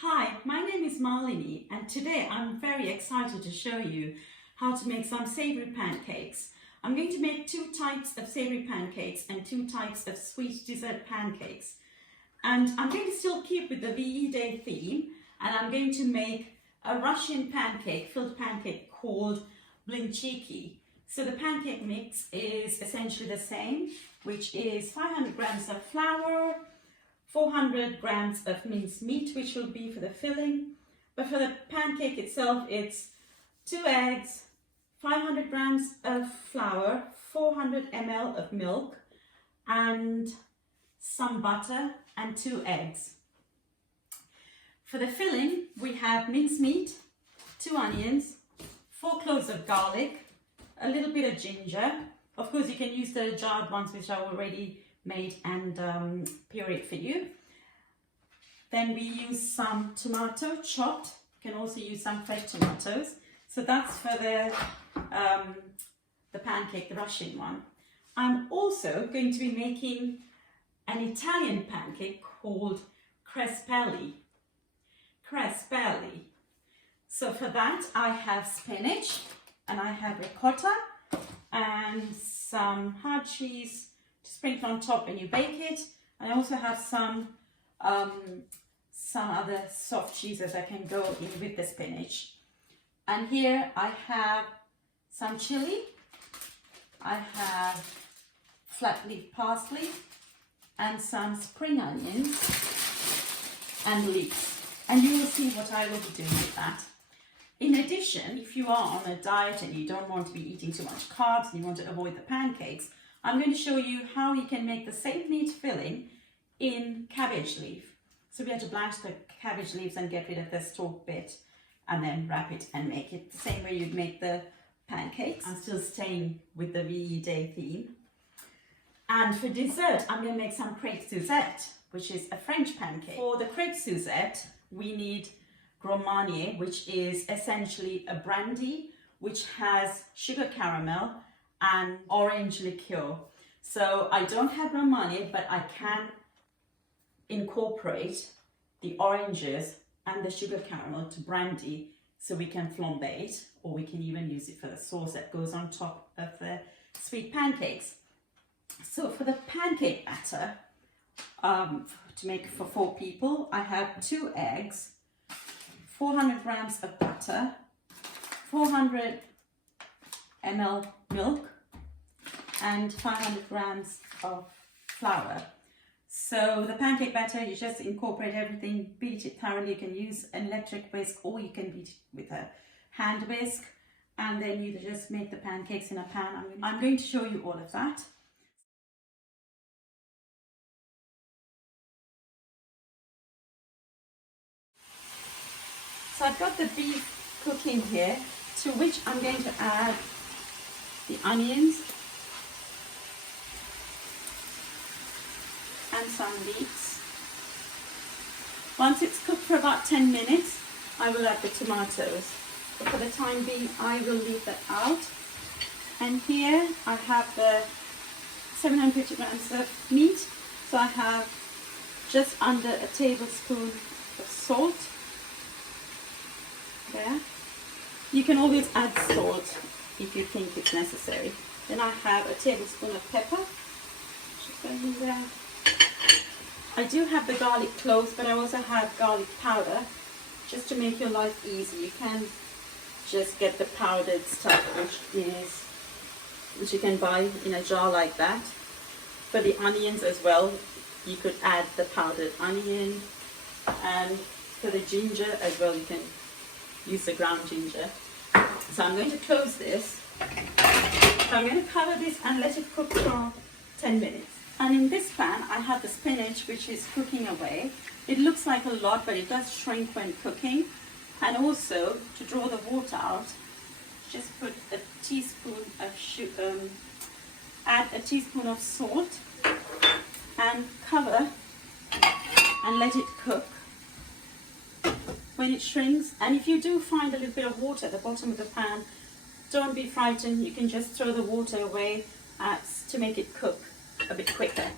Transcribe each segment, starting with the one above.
Hi, my name is Malini and today I'm very excited to show you how to make some savory pancakes. I'm going to make two types of savory pancakes and two types of sweet dessert pancakes. And I'm going to still keep with the VE Day theme, and I'm going to make a Russian pancake, filled pancake called blinchiki. So the pancake mix is essentially the same, which is 500 grams of flour, 400 grams of minced meat, which will be for the filling. But for the pancake itself, it's 2 eggs, 500 grams of flour, 400 ml of milk, and some butter, and 2 eggs. For the filling, we have minced meat, 2 onions, 4 cloves of garlic, a little bit of ginger. Of course, you can use the jarred ones which are already made and pureed for you. Then we use some tomato chopped. You can also use some fresh tomatoes. So that's for the pancake, the Russian one. I'm also going to be making an Italian pancake called crespelli. So for that I have spinach and I have ricotta and some hard cheese to sprinkle on top when you bake it. And I also have some other soft cheeses that can go in with the spinach. And here I have some chili, I have flat leaf parsley and some spring onions and leeks. And you will see what I will be doing with that. In addition, if you are on a diet and you don't want to be eating too much carbs and you want to avoid the pancakes, I'm going to show you how you can make the same meat filling in cabbage leaf. So we have to blanch the cabbage leaves and get rid of the stalk bit and then wrap it and make it the same way you'd make the pancakes. I'm still staying with the VE Day theme. And for dessert, I'm going to make some crêpe Suzette, which is a French pancake. For the crêpe Suzette, we need Grand Marnier, which is essentially a brandy which has sugar caramel and orange liqueur. So I don't have Grand Marnier, but I can incorporate the oranges and the sugar caramel to brandy, so we can flambe it, or we can even use it for the sauce that goes on top of the sweet pancakes. So for the pancake batter, to make for 4 people, I have 2 eggs, 400 grams of butter, 400 ml milk, and 500 grams of flour. So the pancake batter, you just incorporate everything, beat it thoroughly. You can use an electric whisk or you can beat it with a hand whisk, and then you just make the pancakes in a pan. I'm going to show you all of that. So I've got the beef cooking here, to which I'm going to add the onions and some leeks. Once it's cooked for about 10 minutes, I will add the tomatoes. But for the time being, I will leave that out. And here I have the 750 grams of meat. So I have just under a tablespoon of salt. There. You can always add salt if you think it's necessary. Then I have a tablespoon of pepper. Just going in there. I do have the garlic cloves, but I also have garlic powder, just to make your life easy. You can just get the powdered stuff, which you can buy in a jar like that. For the onions as well, you could add the powdered onion, and for the ginger as well, you can use the ground ginger. So I'm going to close this. So I'm going to cover this and let it cook for 10 minutes. And in this pan, I have the spinach, which is cooking away. It looks like a lot, but it does shrink when cooking. And also, to draw the water out, just put a teaspoon of sugar, add a teaspoon of salt, and cover and let it cook. When it shrinks, and if you do find a little bit of water at the bottom of the pan, don't be frightened. You can just throw the water away to make it cook a bit quicker.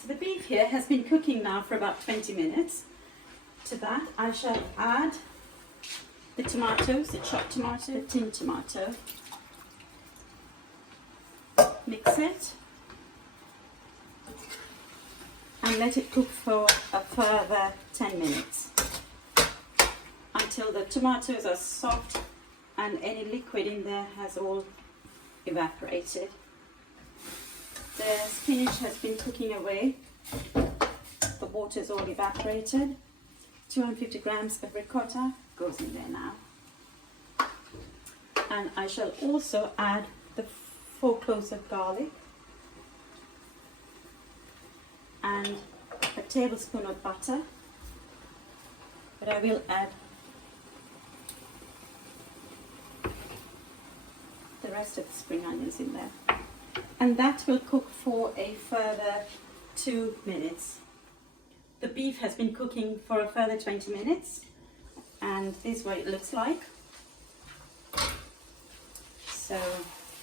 So the beef here has been cooking now for about 20 minutes. To that I shall add the tomatoes, the chopped tomato, the tinned tomato. Mix it and let it cook for a further 10 minutes until the tomatoes are soft and any liquid in there has all evaporated. The spinach has been cooking away, the water is all evaporated. 250 grams of ricotta goes in there now. And I shall also add the 4 cloves of garlic and a tablespoon of butter, but I will add the rest of the spring onions in there. And that will cook for a further 2 minutes. The beef has been cooking for a further 20 minutes and this is what it looks like. So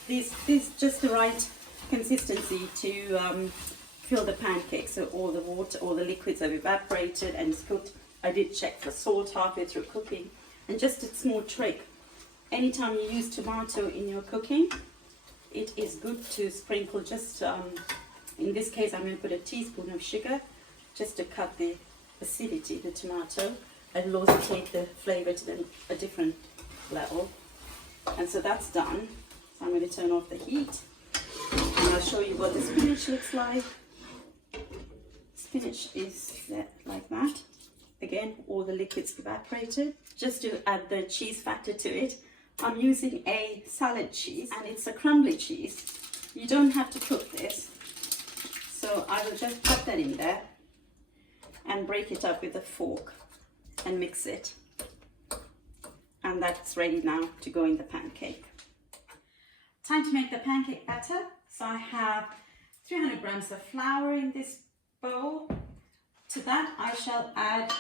this is just the right consistency to fill the pancakes, so all the water, all the liquids have evaporated and it's cooked. I did check for salt halfway through cooking. And just a small trick, anytime you use tomato in your cooking, it is good to sprinkle just, in this case I'm going to put a teaspoon of sugar just to cut the acidity of the tomato. It will also take the flavour to a different level. And so that's done. So I'm going to turn off the heat and I'll show you what the spinach looks like. Spinach is like that. Again, all the liquids evaporated. Just to add the cheese factor to it, I'm using a salad cheese and it's a crumbly cheese. You don't have to cook this. So I will just put that in there and break it up with a fork and mix it. And that's ready now to go in the pancake. Time to make the pancake batter. So I have 300 grams of flour in this bowl. To that I shall add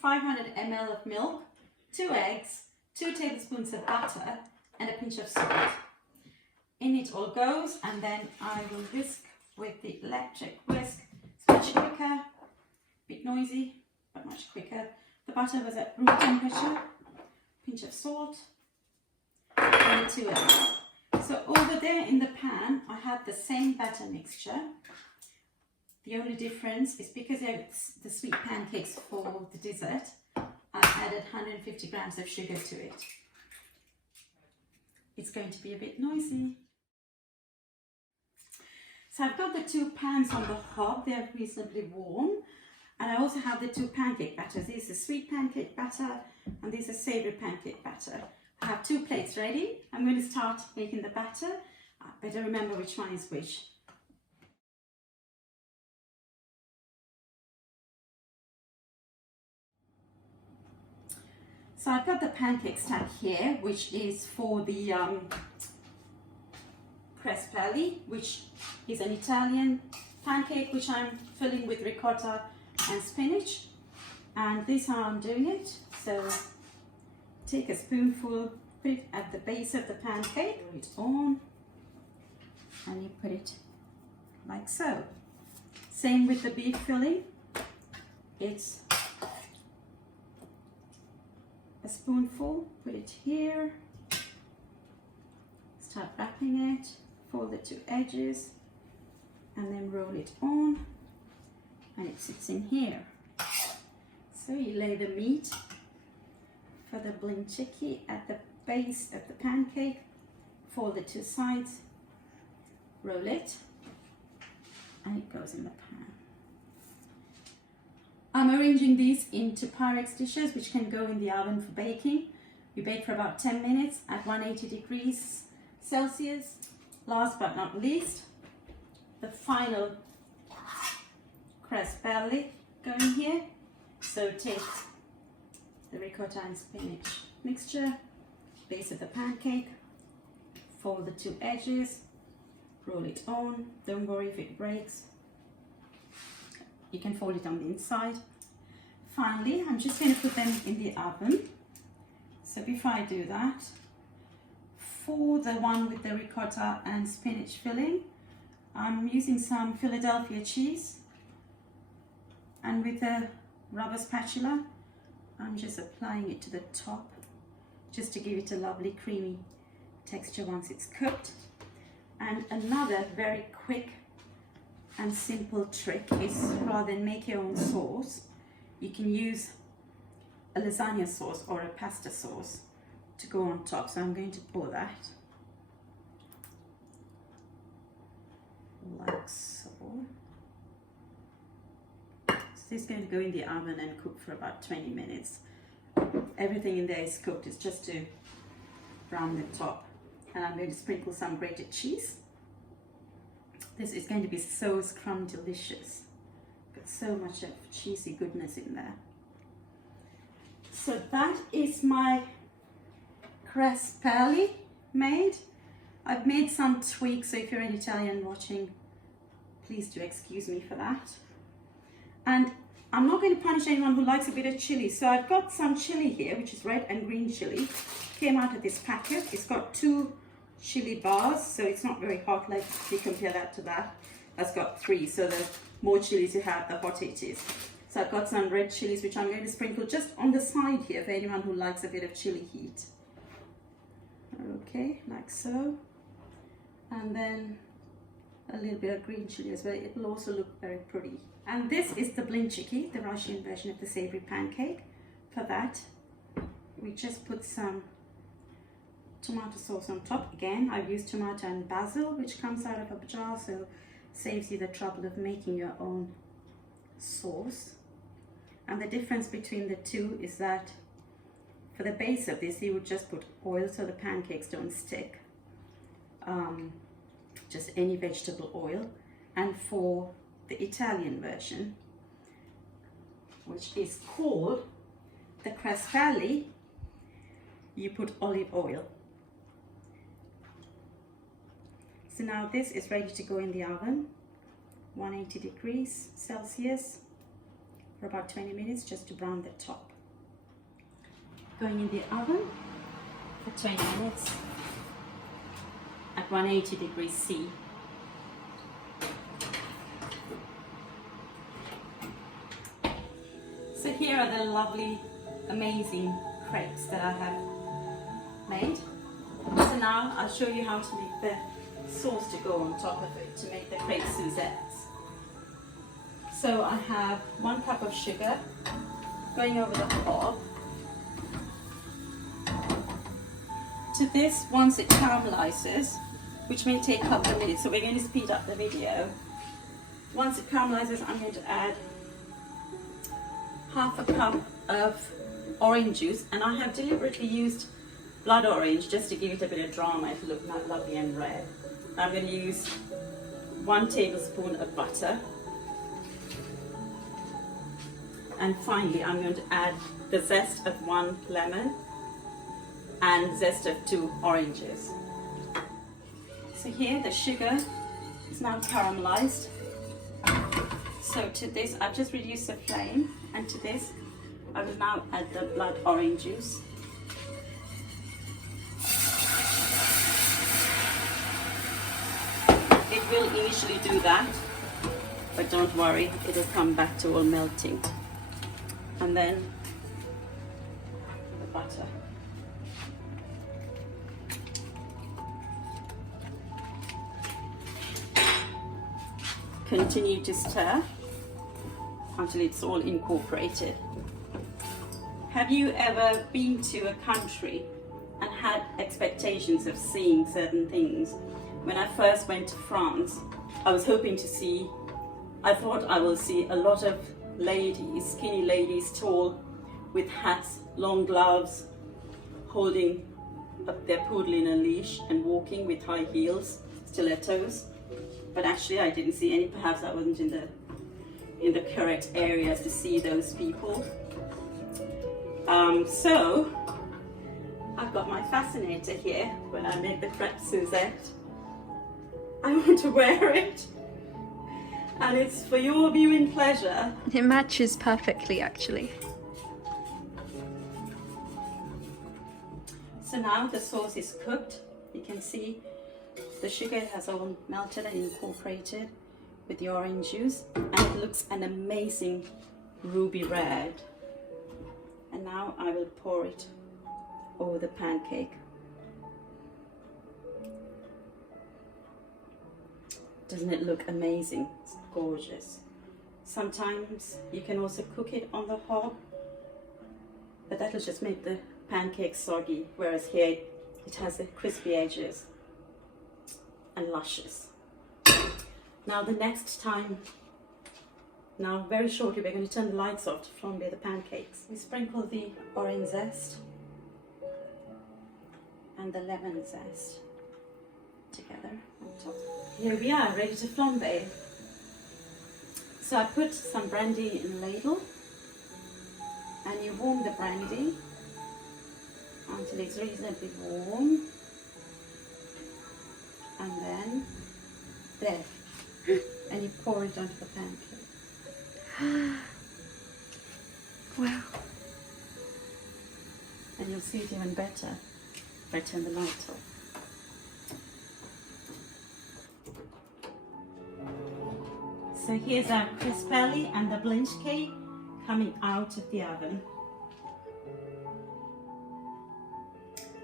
500 ml of milk, 2 eggs, 2 tablespoons of butter and a pinch of salt. In it all goes and then I will whisk with the electric whisk. It's much quicker, a bit noisy but much quicker. The butter was at room temperature, pinch of salt and 2 eggs. So over there in the pan I have the same batter mixture. The only difference is because it's the sweet pancakes for the dessert, I've added 150 grams of sugar to it. It's going to be a bit noisy. So I've got the 2 pans on the hob, they're reasonably warm. And I also have the 2 pancake batters. This is sweet pancake batter and this is savoury pancake batter. I have 2 plates ready. I'm going to start making the batter. I better remember which one is which. So I've got the pancake stack here, which is for the crespelli, which is an Italian pancake, which I'm filling with ricotta and spinach. And this is how I'm doing it. So take a spoonful, put it at the base of the pancake, put it on, and you put it like so. Same with the beef filling. It's a spoonful, put it here, start wrapping it, fold the 2 edges, and then roll it on, and it sits in here. So you lay the meat for the blinciki at the base of the pancake, fold the 2 sides, roll it, and it goes in the pan. I'm arranging these into Pancakes dishes which can go in the oven for baking. You bake for about 10 minutes at 180 degrees Celsius. Last but not least, the final crespelli going here. So take the ricotta and spinach mixture, base of the pancake, fold the 2 edges, roll it on. Don't worry if it breaks. You can fold it on the inside. Finally, I'm just going to put them in the oven. So before I do that, for the one with the ricotta and spinach filling, I'm using some Philadelphia cheese. And with the rubber spatula. I'm just applying it to the top just to give it a lovely creamy texture once it's cooked. And another very quick and simple trick is, rather than make your own sauce, you can use a lasagna sauce or a pasta sauce to go on top. So I'm going to pour that like so. So this is going to go in the oven and cook for about 20 minutes. Everything in there is cooked, it's just to brown the top. And I'm going to sprinkle some grated cheese. This is going to be so scrum delicious. Got so much of cheesy goodness in there. So that is my crespelli made. I've made some tweaks, so if you're an Italian watching, please do excuse me for that. And I'm not going to punish anyone who likes a bit of chili. So I've got some chili here, which is red and green chili. Came out of this packet. It's got 2 chili bars, so it's not very hot. Like if you compare that to that, that's got 3. So the more chilies you have, the hotter it is. So I've got some red chilies, which I'm going to sprinkle just on the side here for anyone who likes a bit of chili heat. Okay, like so. And then a little bit of green chili as well. It will also look very pretty. And this is the blinchiki, the Russian version of the savory pancake. For that, we just put some tomato sauce on top. Again, I've used tomato and basil, which comes out of a jar, so saves you the trouble of making your own sauce. And the difference between the two is that for the base of this, you would just put oil so the pancakes don't stick. Just any vegetable oil. And for the Italian version, which is called the crespelli, you put olive oil. So now this is ready to go in the oven, 180 degrees Celsius, for about 20 minutes just to brown the top. Going in the oven for 20 minutes at 180 degrees C. So here are the lovely, amazing crepes that I have made. So now I'll show you how to make the sauce to go on top of it to make the crepe Suzettes. So I have 1 cup of sugar going over the hob. To this, once it caramelizes, which may take a couple of minutes, so we're going to speed up the video. Once it caramelizes, I'm going to add half a cup of orange juice, and I have deliberately used blood orange just to give it a bit of drama. It'll look lovely and red. I'm going to use 1 tablespoon of butter. And finally, I'm going to add the zest of 1 lemon and zest of 2 oranges. So here the sugar is now caramelized. So to this, I've just reduced the flame, and to this, I will now add the blood orange juice. It will initially do that, but don't worry, it'll come back to all melting. And then the butter. Continue to stir until it's all incorporated. Have you ever been to a country and had expectations of seeing certain things? When I first went to France, I was hoping to see, I thought I will see a lot of ladies, skinny ladies, tall, with hats, long gloves, holding up their poodle in a leash and walking with high heels, stilettos. But actually I didn't see any. Perhaps I wasn't in the correct areas to see those people. So I've got my fascinator here when I make the crepe Suzette. I want to wear it, and it's for your viewing pleasure. It matches perfectly, actually. So now the sauce is cooked. You can see the sugar has all melted and incorporated with the orange juice, and it looks an amazing ruby red. And now I will pour it over the pancake. Doesn't it look amazing? It's gorgeous. Sometimes you can also cook it on the hob, but that'll just make the pancake soggy, whereas here it has the crispy edges and luscious. Now the next time, now very shortly we're going to turn the lights off to flambe the pancakes. We sprinkle the orange zest and the lemon zest together on top. Here we are, ready to flambe. So I put some brandy in a ladle, and you warm the brandy until it's reasonably warm, and then there, and you pour it onto the pancake. Wow. And you'll see it even better if I turn the light off. So here's our crisp belly and the blinch cake coming out of the oven.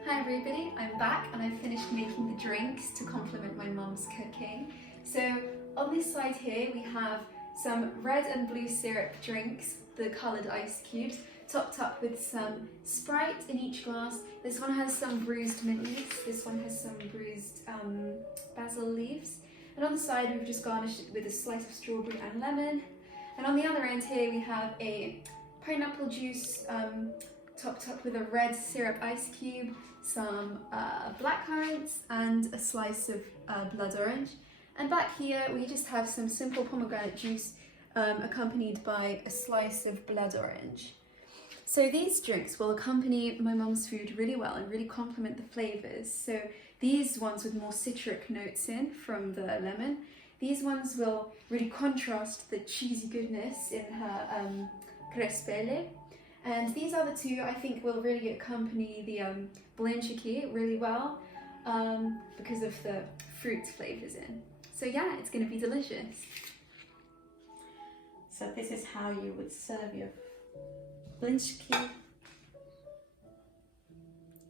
Hi everybody, I'm back and I've finished making the drinks to complement my mum's cooking. So on this side here we have some red and blue syrup drinks, the coloured ice cubes, topped up with some Sprite in each glass. This one has some bruised mint leaves, this one has some bruised basil leaves. And on the side we've just garnished it with a slice of strawberry and lemon. And on the other end here we have a pineapple juice topped up with a red syrup ice cube, some black currants and a slice of blood orange. And back here we just have some simple pomegranate juice accompanied by a slice of blood orange. So these drinks will accompany my mum's food really well and really complement the flavours. So these ones with more citric notes in from the lemon. These ones will really contrast the cheesy goodness in her crespelle. And these other two I think will really accompany the blanchiki really well because of the fruit flavours in. So yeah, it's going to be delicious. So this is how you would serve your blinchki,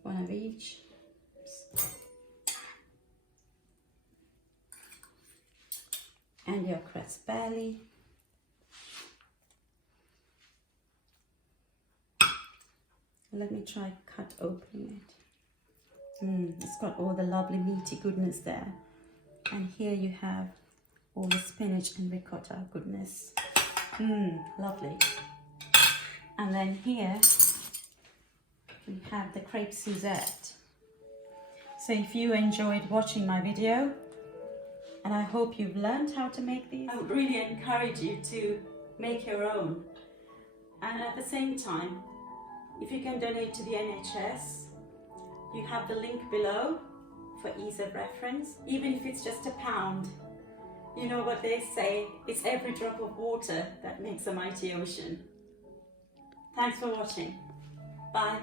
one of each. And your crespelle. Let me try cut opening it. It's got all the lovely meaty goodness there. And here you have all the spinach and ricotta goodness. Lovely. And then here we have the crepe Suzette. So if you enjoyed watching my video, and I hope you've learned how to make these, I would really encourage you to make your own. And at the same time, if you can donate to the NHS, you have the link below for ease of reference. Even if it's just £1, you know what they say, it's every drop of water that makes a mighty ocean. Thanks for watching. Bye.